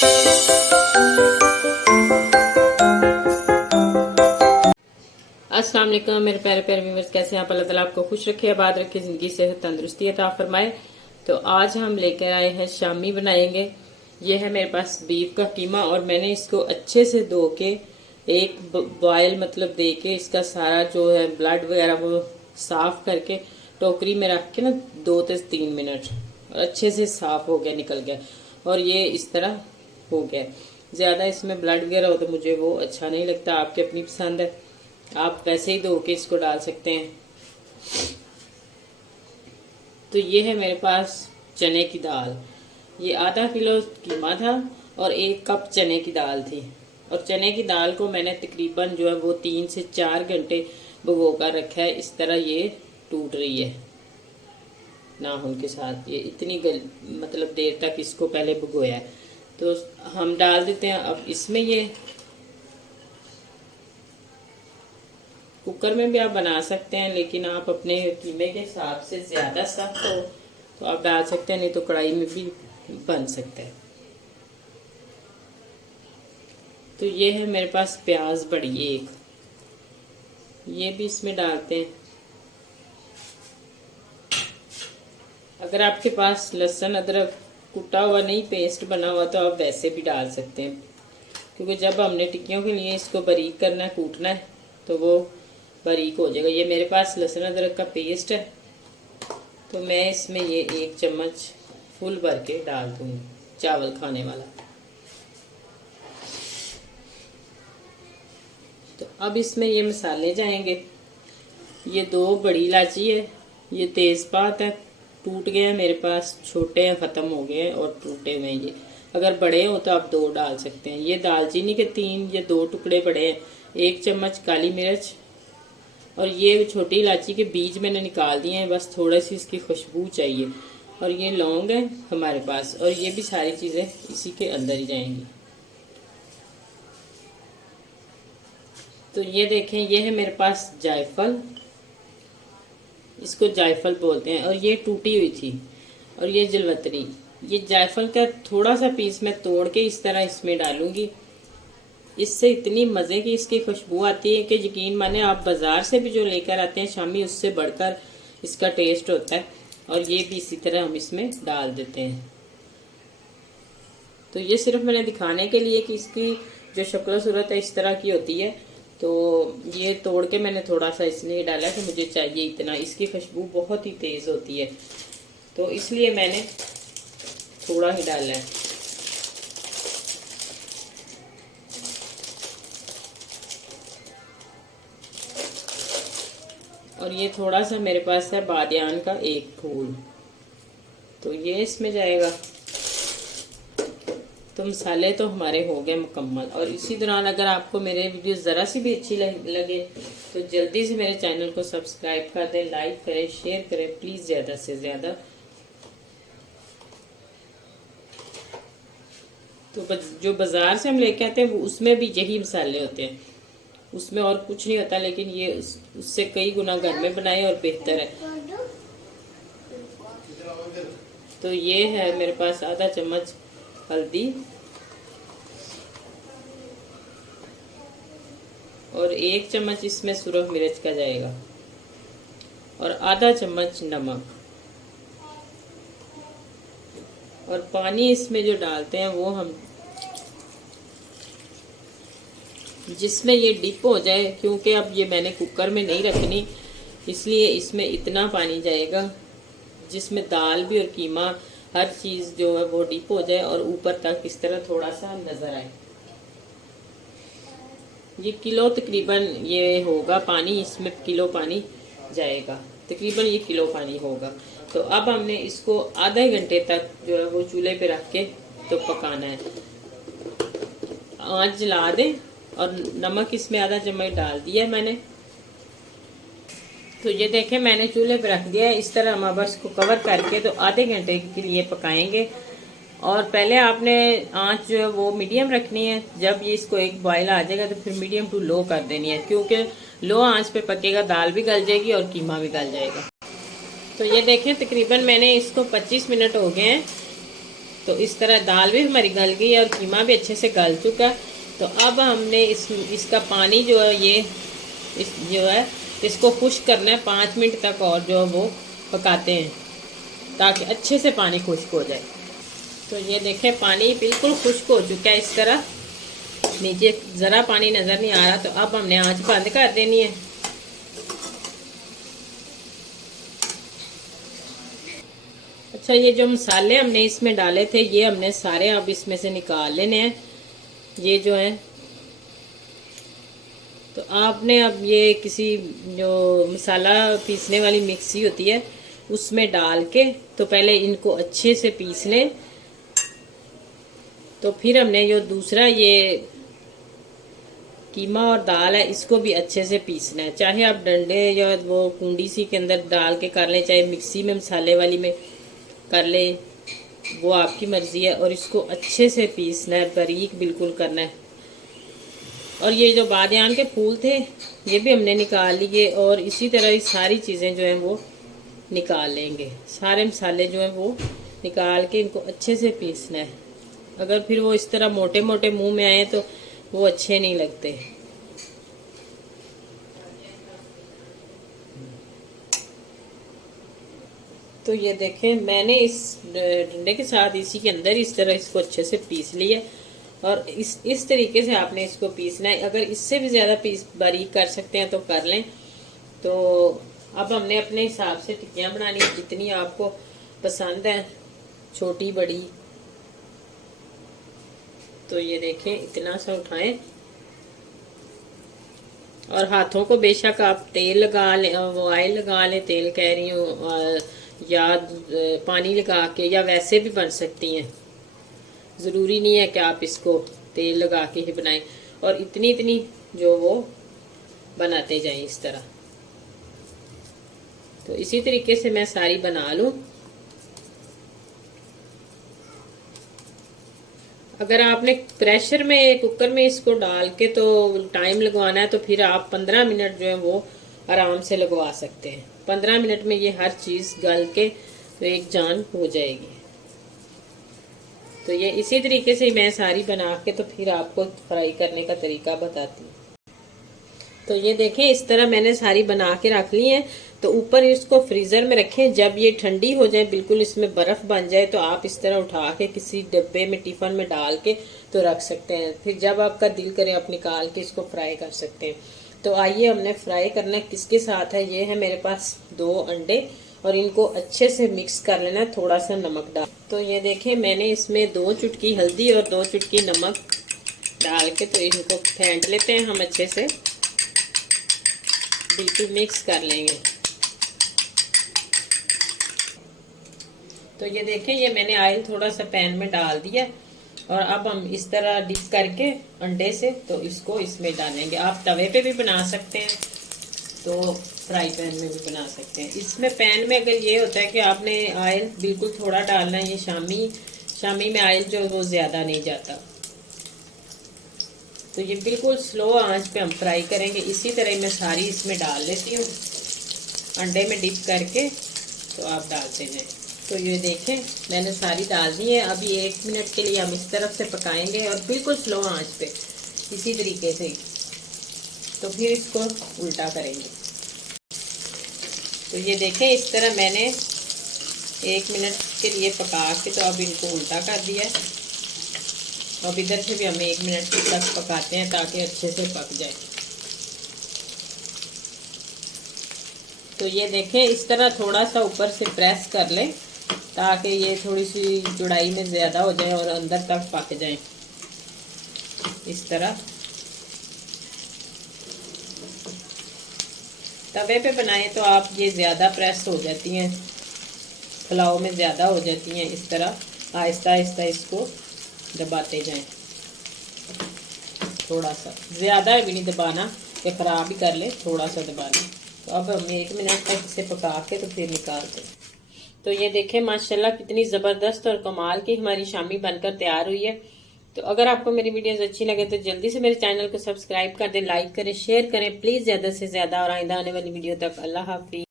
अस्सलाम वालेकुम मेरे प्यारे प्यारे व्यूअर्स, कैसे हैं आप? अल्लाह ताला आपको खुश रखे, आबाद रखे, जिंदगी सेहत तंदुरुस्ती अता फरमाए। तो आज हम लेकर आए हैं शामी बनाएंगे। ये है मेरे पास बीफ का कीमा और मैंने इसको अच्छे से धो के एक बॉयल मतलब दे के इसका सारा जो है ब्लड वगैरह वो साफ करके टोकरी में रख के ना 2 से 3 मिनट और अच्छे से साफ हो गया, निकल गया और ये इस तरह हो गया। ज़्यादा इसमें ब्लड वगैरह हो तो मुझे वो अच्छा नहीं लगता, आपकी अपनी पसंद है, आप वैसे ही धो के इसको डाल सकते हैं। तो ये है मेरे पास चने की दाल, ये आधा किलो कीमा था और 1 कप चने की दाल थी। और चने की दाल को मैंने तकरीबन जो है वो 3 से 4 घंटे भिगो कर रखा है। इस तरह ये टूट रही है नाखून के साथ, ये इतनी मतलब देर तक इसको पहले भिगोया है। तो हम डाल देते हैं अब इसमें। ये कुकर में भी आप बना सकते हैं, लेकिन आप अपने कीमे के हिसाब से ज़्यादा सख्त हो तो आप डाल सकते हैं, नहीं तो कढ़ाई में भी बन सकता है। तो ये है मेरे पास प्याज बड़ी एक, ये भी इसमें डालते हैं। अगर आपके पास लहसुन अदरक कुटा हुआ नहीं, पेस्ट बना हुआ, तो आप वैसे भी डाल सकते हैं, क्योंकि जब हमने टिक्कियों के लिए इसको बारीक करना है, कूटना है, तो वो बारीक हो जाएगा। ये मेरे पास लहसुन अदरक का पेस्ट है, तो मैं इसमें ये 1 चम्मच फुल भर के डाल दूंगी, चावल खाने वाला। तो अब इसमें ये मसाले जाएंगे। ये 2 बड़ी इलायची है, ये तेज़पात है, टूट गए हैं मेरे पास, छोटे हैं, ख़त्म हो गए हैं और टूटे हुए हैं। ये अगर बड़े हो तो आप 2 डाल सकते हैं। ये दालचीनी के 3 या 2 टुकड़े बड़े हैं, 1 चम्मच काली मिर्च, और ये छोटी इलायची के बीज मैंने निकाल दिए हैं, बस थोड़ी सी इसकी खुशबू चाहिए। और ये लौंग है हमारे पास, और ये भी सारी चीज़ें इसी के अंदर ही जाएंगी। तो ये देखें, ये है मेरे पास जायफल, इसको जायफल बोलते हैं, और ये टूटी हुई थी। और ये जलवतरी, ये जायफल का थोड़ा सा पीस मैं तोड़ के इस तरह इसमें डालूंगी। इससे इतनी मज़े की इसकी खुशबू आती है कि यकीन माने, आप बाज़ार से भी जो लेकर आते हैं शामी, उससे बढ़कर इसका टेस्ट होता है। और ये भी इसी तरह हम इसमें डाल देते हैं। तो ये सिर्फ मैंने दिखाने के लिए कि इसकी जो शक्ल सूरत है इस तरह की होती है। तो ये तोड़ के मैंने थोड़ा सा इसलिए डाला कि मुझे चाहिए इतना, इसकी खुशबू बहुत ही तेज़ होती है, तो इसलिए मैंने थोड़ा ही डाला है। और ये थोड़ा सा मेरे पास है बादियान का 1 फूल, तो ये इसमें जाएगा। तो मसाले तो हमारे हो गए मुकम्मल। और इसी दौरान अगर आपको मेरे वीडियो ज़रा सी भी अच्छी लगे तो जल्दी से मेरे चैनल को सब्सक्राइब कर दें, लाइक करें, शेयर करें प्लीज़, ज़्यादा से ज़्यादा। तो जो बाज़ार से हम लेके आते हैं वो उसमें भी यही मसाले होते हैं, उसमें और कुछ नहीं होता, लेकिन ये उससे कई गुना घर में बनाए और बेहतर है। तो ये है मेरे पास आधा चम्मच हल्दी और 1 चम्मच इसमें सुरख मिर्च का जाएगा और आधा चम्मच नमक। और पानी इसमें जो डालते हैं वो हम जिसमें ये डिप हो जाए, क्योंकि अब ये मैंने कुकर में नहीं रखनी, इसलिए इसमें इतना पानी जाएगा जिसमें दाल भी और कीमा हर चीज़ जो है वो डिप हो जाए और ऊपर तक इस तरह थोड़ा सा नज़र आए। ये किलो तकरीबन ये होगा पानी, इसमें किलो पानी जाएगा, तकरीबन ये किलो पानी होगा। तो अब हमने इसको आधे घंटे तक जो है वो चूल्हे पे रख के तो पकाना है। आंच जला दें और नमक इसमें आधा चम्मच डाल दिया है मैंने। तो ये देखें मैंने चूल्हे पे रख दिया है, इस तरह हम अब इसको कवर करके तो आधे घंटे के लिए पकाएंगे। और पहले आपने आंच जो है वो मीडियम रखनी है, जब ये इसको एक बॉयल आ जाएगा तो फिर मीडियम टू लो कर देनी है, क्योंकि लो आंच पे पकेगा दाल भी गल जाएगी और कीमा भी गल जाएगा। तो ये देखें तकरीबन मैंने इसको 25 मिनट हो गए हैं तो इस तरह दाल भी हमारी गल गई और कीमा भी अच्छे से गल चुका। तो अब हमने इसका पानी जो है ये जो है इसको खुश्क करना है 5 मिनट तक, और जो वो पकाते हैं ताकि अच्छे से पानी खुश्क हो जाए। तो ये देखें पानी बिल्कुल खुश्क हो चुका है, इस तरह नीचे ज़रा पानी नज़र नहीं आ रहा। तो अब हमने आंच बंद कर देनी है। अच्छा, ये जो मसाले हमने इसमें डाले थे ये हमने सारे अब इसमें से निकाल लेने हैं, ये जो है। तो आपने अब ये किसी जो मसाला पीसने वाली मिक्सी होती है उसमें डाल के तो पहले इनको अच्छे से पीस लें। तो फिर हमने जो दूसरा ये कीमा और दाल है इसको भी अच्छे से पीसना है। चाहे आप डंडे या वो कुंडी सी के अंदर डाल के कर लें, चाहे मिक्सी में मसाले वाली में कर ले, वो आपकी मर्जी है। और इसको अच्छे से पीसना है, बारीक बिल्कुल करना है। और ये जो बादियान के फूल थे ये भी हमने निकाल लिए, और इसी तरह ये सारी चीज़ें जो हैं वो निकाल लेंगे। सारे मसाले जो हैं वो निकाल के इनको अच्छे से पीसना है। अगर फिर वो इस तरह मोटे मोटे मुंह में आए तो वो अच्छे नहीं लगते। तो ये देखें मैंने इस डंडे के साथ इसी के अंदर इस तरह इसको अच्छे से पीस लिया। और इस तरीके से आपने इसको पीसना है। अगर इससे भी ज़्यादा पीस बारीक कर सकते हैं तो कर लें। तो अब हमने अपने हिसाब से टिक्कियाँ बनानी है, जितनी आपको पसंद है, छोटी बड़ी। तो ये देखें इतना सा उठाएं और हाथों को बेशक आप तेल लगा लें, वो ऑयल लगा लें, तेल कह रही हूँ, या पानी लगा के, या वैसे भी बन सकती हैं। ज़रूरी नहीं है कि आप इसको तेल लगा के ही बनाएं। और इतनी इतनी जो वो बनाते जाएं इस तरह। तो इसी तरीके से मैं सारी बना लूं। अगर आपने प्रेशर में कुकर में इसको डाल के तो टाइम लगवाना है तो फिर आप 15 मिनट जो है वो आराम से लगवा सकते हैं। 15 मिनट में ये हर चीज़ गल के तो एक जान हो जाएगी। तो ये इसी तरीके से मैं सारी बना के तो फिर आपको फ्राई करने का तरीका बताती हूँ। तो ये देखें इस तरह मैंने सारी बना के रख ली है। तो ऊपर इसको फ्रीज़र में रखें। जब ये ठंडी हो जाए, बिल्कुल इसमें बर्फ़ बन जाए, तो आप इस तरह उठा के किसी डब्बे में, टिफ़न में डाल के तो रख सकते हैं। फिर जब आपका दिल करे आप निकाल के इसको फ्राई कर सकते हैं। तो आइए हमने फ्राई करना किसके साथ है। ये है मेरे पास 2 अंडे और इनको अच्छे से मिक्स कर लेना है, थोड़ा सा नमक डाल। तो ये देखें मैंने इसमें 2 चुटकी हल्दी और 2 चुटकी नमक डाल के तो इनको फेंट लेते हैं हम अच्छे से, बिल्कुल मिक्स कर लेंगे। तो ये देखें ये मैंने ऑयल थोड़ा सा पैन में डाल दिया और अब हम इस तरह डिप करके अंडे से तो इसको इसमें डालेंगे। आप तवे पे भी बना सकते हैं, तो फ्राई पैन में भी बना सकते हैं। इसमें पैन में अगर ये होता है कि आपने ऑयल बिल्कुल थोड़ा डालना है, ये शामी में ऑयल जो वो ज़्यादा नहीं जाता। तो ये बिल्कुल स्लो आंच पे हम फ्राई करेंगे। इसी तरह मैं सारी इसमें डाल लेती हूँ अंडे में डिप करके, तो आप डालते जाएं। तो ये देखें मैंने सारी डाल दी है। अभी 1 मिनट के लिए हम इस तरफ से पकाएंगे और बिल्कुल स्लो आंच पे इसी तरीके से। तो फिर इसको उल्टा करेंगे। तो ये देखें इस तरह मैंने 1 मिनट के लिए पका के तो अब इनको उल्टा कर दिया है। अब इधर से भी हम 1 मिनट तक पकाते हैं ताकि अच्छे से पक जाए। तो ये देखें इस तरह थोड़ा सा ऊपर से प्रेस कर लें ताकि ये थोड़ी सी चौड़ाई में ज़्यादा हो जाए और अंदर तक पक जाए इस तरह। तवे पे बनाएं तो आप ये ज़्यादा प्रेस हो जाती हैं, पुलाव में ज़्यादा हो जाती हैं। इस तरह आहिस्ता आहिस्ता इसको दबाते जाएं, थोड़ा सा, ज़्यादा भी नहीं दबाना कि ख़राब ही कर ले, थोड़ा सा दबा लें। तो अब हम 1 मिनट तक इसे पका के तो फिर निकालते हैं। तो ये देखें माशाल्लाह कितनी ज़बरदस्त और कमाल की हमारी शामी बनकर तैयार हुई है। तो अगर आपको मेरी वीडियोस अच्छी लगे तो जल्दी से मेरे चैनल को सब्सक्राइब कर दें, लाइक करें, शेयर करें प्लीज़ ज़्यादा से ज़्यादा। और आइंदा आने वाली वीडियो तक अल्लाह हाफिज़।